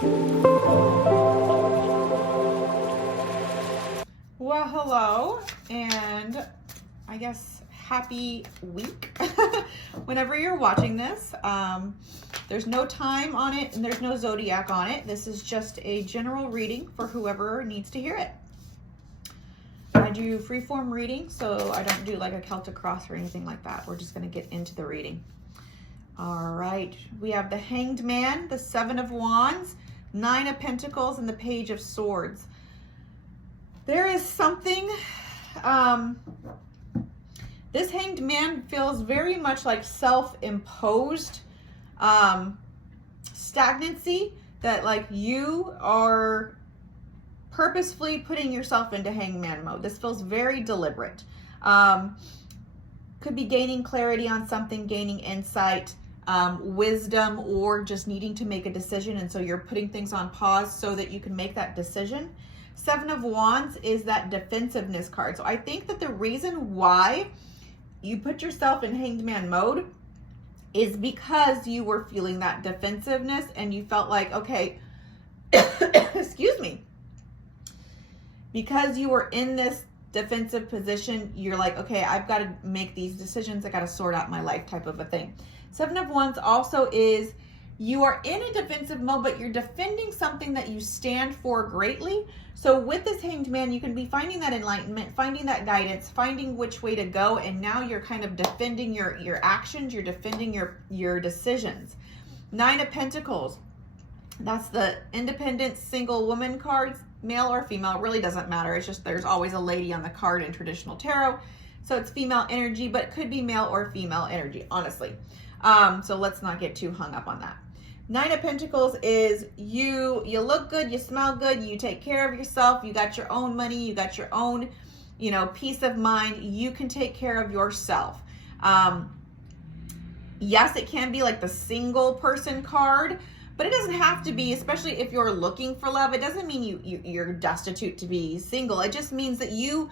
Well, hello, and I guess happy week. Whenever you're watching this, there's no time on it and there's no zodiac on it. This is just a general reading for whoever needs to hear it. I do freeform reading, so I don't do like a Celtic cross or anything like that. We're just going to get into the reading. All right, we have the Hanged Man, the Seven of Wands, Nine of Pentacles, and the Page of Swords. There is something, this Hanged Man feels very much like self-imposed stagnancy, that like you are purposefully putting yourself into hangman mode. This feels very deliberate. Could be gaining clarity on something, gaining insight, wisdom, or just needing to make a decision. And so you're putting things on pause so that you can make that decision. Seven of Wands is that defensiveness card. So I think that the reason why you put yourself in hanged man mode is because you were feeling that defensiveness and you felt like, okay, excuse me, because you were in this defensive position, you're like, okay, I've got to make these decisions. I got to sort out my life type of a thing. Seven of Wands also is you are in a defensive mode, but you're defending something that you stand for greatly. So with this Hanged Man, you can be finding that enlightenment, finding that guidance, finding which way to go. And now you're kind of defending your actions. You're defending your decisions. Nine of Pentacles. That's the independent single woman cards, male or female. It really doesn't matter. It's just there's always a lady on the card in traditional tarot. So it's female energy, but it could be male or female energy, honestly. So let's not get too hung up on that. Nine of Pentacles is you look good, you smell good, you take care of yourself, you got your own money, you got your own, peace of mind. You can take care of yourself. Yes, it can be like the single person card, but it doesn't have to be, especially if you're looking for love. It doesn't mean you're destitute to be single. It just means that you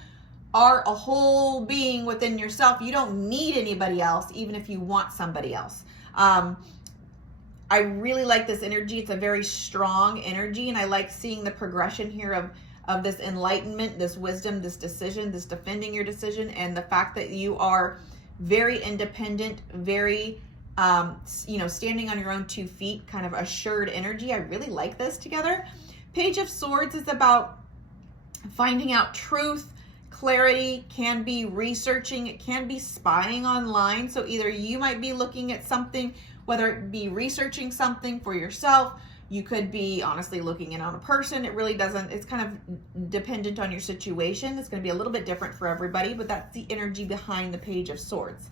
are a whole being within yourself. You don't need anybody else, even if you want somebody else. I really like this energy. It's a very strong energy, and I like seeing the progression here of this enlightenment, this wisdom, this decision, this defending your decision, and the fact that you are very independent, very, standing on your own 2 feet, kind of assured energy. I really like this together. Page of Swords is about finding out truth, clarity, can be researching, it can be spying online. So either you might be looking at something, whether it be researching something for yourself, you could be honestly looking in on a person. It really doesn't, it's kind of dependent on your situation. It's going to be a little bit different for everybody, but that's the energy behind the Page of Swords.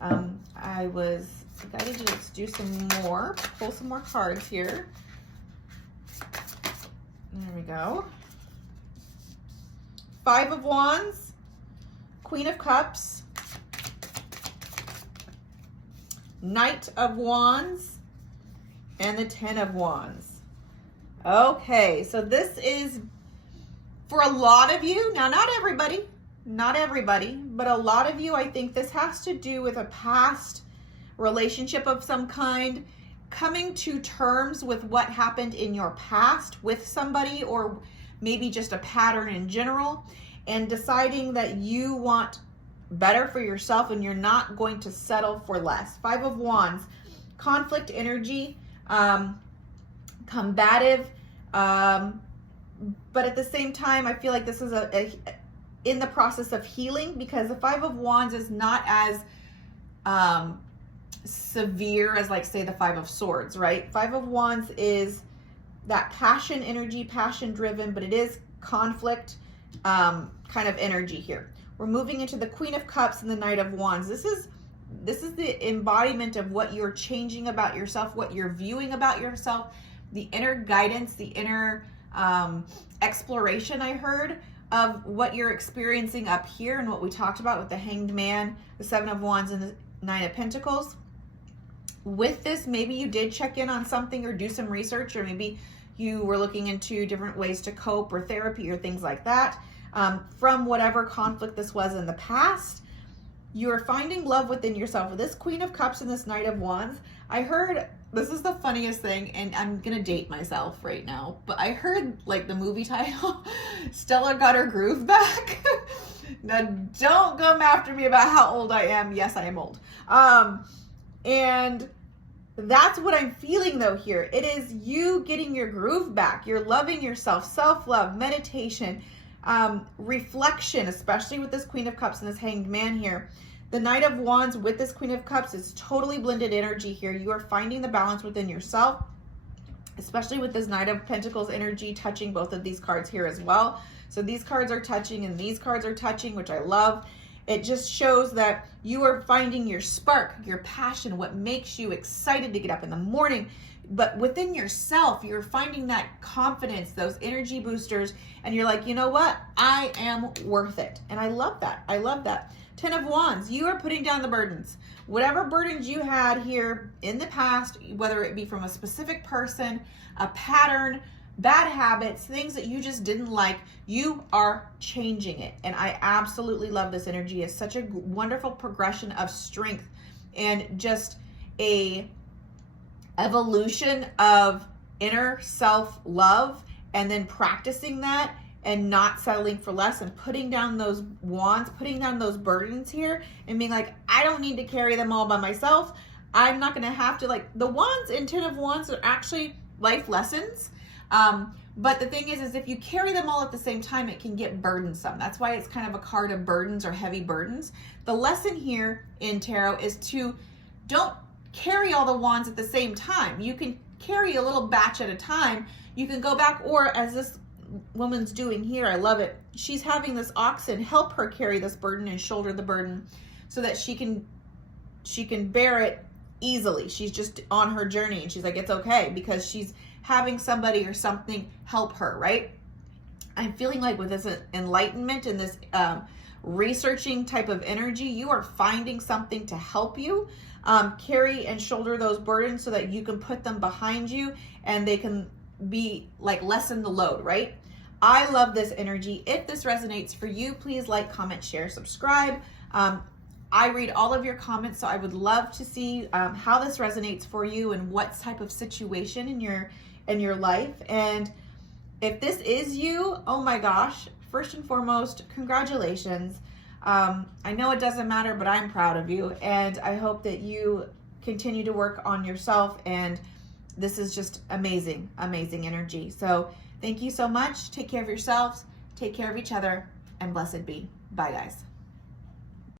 I was guided to just do some more, pull some more cards here. There we go. Five of Wands, Queen of Cups, Knight of Wands, and the Ten of Wands. Okay, so this is for a lot of you. Now, not everybody, but a lot of you, I think this has to do with a past relationship of some kind, coming to terms with what happened in your past with somebody, or maybe just a pattern in general, and deciding that you want better for yourself and you're not going to settle for less. Five of Wands, conflict energy, combative, but at the same time, I feel like this is in the process of healing, because the Five of Wands is not as severe as, like, say, the Five of Swords, right? Five of Wands is that passion energy, passion driven, but it is conflict kind of energy here. We're moving into the Queen of Cups and the Knight of Wands. This is the embodiment of what you're changing about yourself, what you're viewing about yourself, the inner guidance, the inner exploration, I heard, of what you're experiencing up here and what we talked about with the Hanged Man, the Seven of Wands, and the Nine of Pentacles. With this, maybe you did check in on something or do some research, or maybe you were looking into different ways to cope or therapy or things like that. From whatever conflict this was in the past, you're finding love within yourself. With this Queen of Cups and this Knight of Wands, I heard this is the funniest thing, and I'm gonna date myself right now, but I heard like the movie title, Stella got her groove back. Now don't come after me about how old I am. Yes, I am old. And that's what I'm feeling though here. It is you getting your groove back. You're loving yourself, self-love, meditation, reflection, especially with this Queen of Cups and this Hanged Man here. The Knight of Wands with this Queen of Cups is totally blended energy here. You are finding the balance within yourself, especially with this Knight of Pentacles energy touching both of these cards here as well. So these cards are touching and these cards are touching, which I love. It just shows that you are finding your spark, your passion, what makes you excited to get up in the morning. But within yourself, you're finding that confidence, those energy boosters, and you're like, you know what? I am worth it. And I love that. I love that. 10 of Wands, you are putting down the burdens. Whatever burdens you had here in the past, whether it be from a specific person, a pattern, bad habits, things that you just didn't like, you are changing it. And I absolutely love this energy. It's such a wonderful progression of strength and just a evolution of inner self-love, and then practicing that and not settling for less and putting down those wands, putting down those burdens here and being like, I don't need to carry them all by myself. I'm not going to have to, like, the wands and 10 of Wands are actually life lessons. But the thing is if you carry them all at the same time, it can get burdensome. That's why it's kind of a card of burdens or heavy burdens. The lesson here in tarot is to don't carry all the wands at the same time. You can carry a little batch at a time. You can go back, or as this woman's doing here, I love it. She's having this oxen help her carry this burden and shoulder the burden so that she can bear it easily. She's just on her journey and she's like, it's okay, because she's having somebody or something help her, right? I'm feeling like with this enlightenment and this researching type of energy, you are finding something to help you carry and shoulder those burdens so that you can put them behind you and they can be like lessen the load, right? I love this energy. If this resonates for you, please like, comment, share, subscribe. I read all of your comments, so I would love to see how this resonates for you and what type of situation in your life. And if this is you, oh my gosh, first and foremost, congratulations. I know it doesn't matter, but I'm proud of you, and I hope that you continue to work on yourself, and this is just amazing, amazing energy. So thank you so much. Take care of yourselves, take care of each other, and blessed be. Bye, guys.